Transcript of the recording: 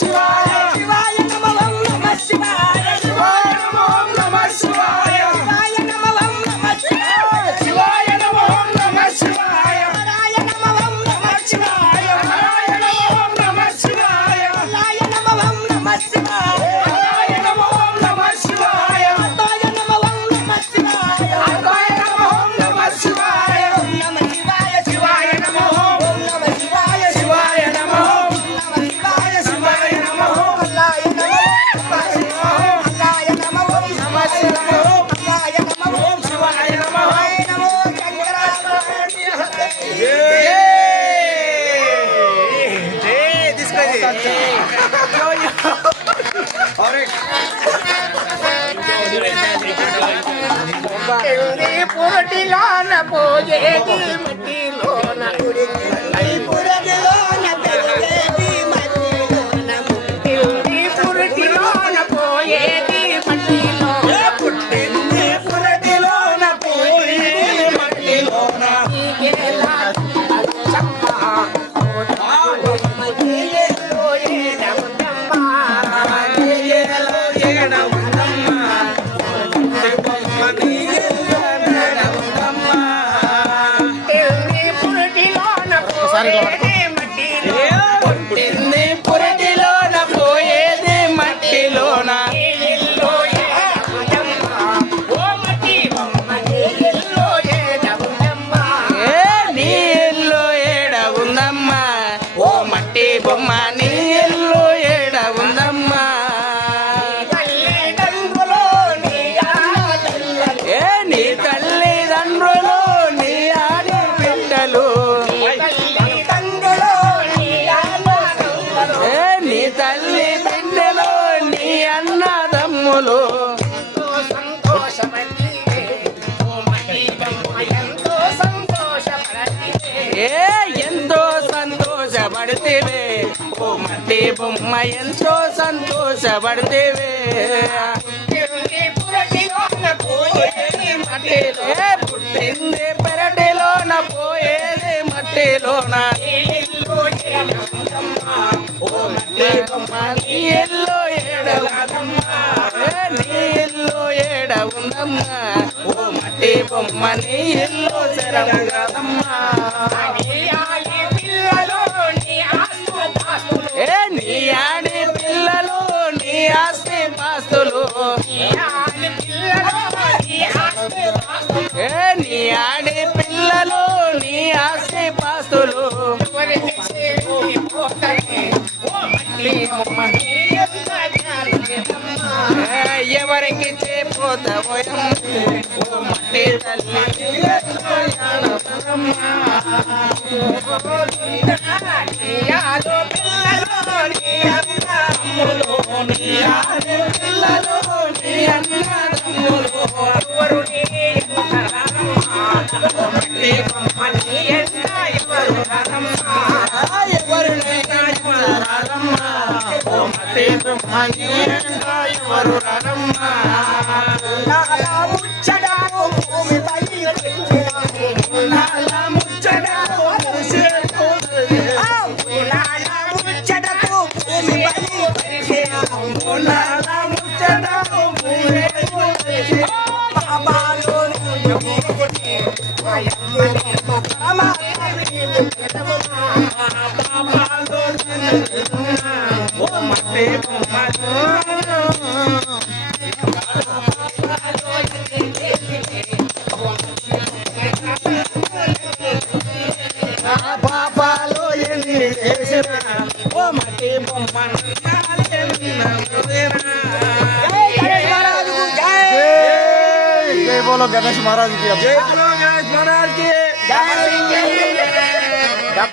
శివాయ శివాయ నమః నమః శివాయ శివాయ నమో నమః శివాయ శివాయ నమః నమః శివాయ శివాయ నమో నమః శివాయ హరాయ నమః నమః శివాయ హరాయ నమో నమః శివాయ హరాయ నమః నమః శివాయ హరాయ నమో నమః శివాయ హరాయ నమః నమః శివాయ హరాయ నమో నమః శివాయ నమః శివాయ శివాయ నమో నమః శివాయ శివాయ నమో నమః శివాయ శివాయ నమో హరాయ నమః హరాయ నమః నమః శివాయ హరాయ నమః శివాయ నమో నమో శంకరాచార్య పురటిలోన పోయేది మట్టిలోన పురటిలోన పెరిగేది మట్టిలోన పురటిలోన పోయేది మట్టిలోన పుట్టింది పురటిలోన పోయేది మట్టిలోన పుట్టింది పురటిలోన పోయేది మట్టిలోన నీ ఇల్లు ఏడ ఉందమ్మా ఓ మట్టి బొమ్మ నీ ఇల్లు ఏడ ఉందమ్మా ఏ నీ తల్లిదండ్రులు నీ ఆడి బిడ్డలు ఏ నీ తల్లి బిడ్డలు నీ అన్నదమ్ములు ఏ ఎంతో సంతోషపడితేవే ఓ మట్టి బొమ్మ ఎంతో సంతోషపడితేవే ఏ పుట్టింది పెరటిలోన పోయేది మట్టిలోన ఓ మట్టి బొమ్మ నీ ఇల్లు ఏడ ఉందమ్మా ఏ నీ ఇల్లు ఏడ ఉందమ్మా ఓ మట్టి బొమ్మ నీ ఇల్లు శరము కాదమ్మా ఏ నీ ఆడి పిల్లలు నీ ఆస్తి పాస్తులు ఏ నీ ఆడి పిల్లలు నీ ఆస్తి పాస్తులు ఎవరికి చేపోతావో ఓ మట్టి తల్లి ఎవరు రమ్మా నాలా ముచ్చడాకు భూమిపై నాలా ముచ్చటకు నాలా ముచ్చటకు భూమిపై నాలా ముచ్చటకు బాబాలోని ఓ మట్టి బొమ్మ పాపాలు ఎన్ని చేసినా ఓ మట్టి బొమ్మ जय बोलो गणेश महाराज की जय बोलो गणेश महाराज की జై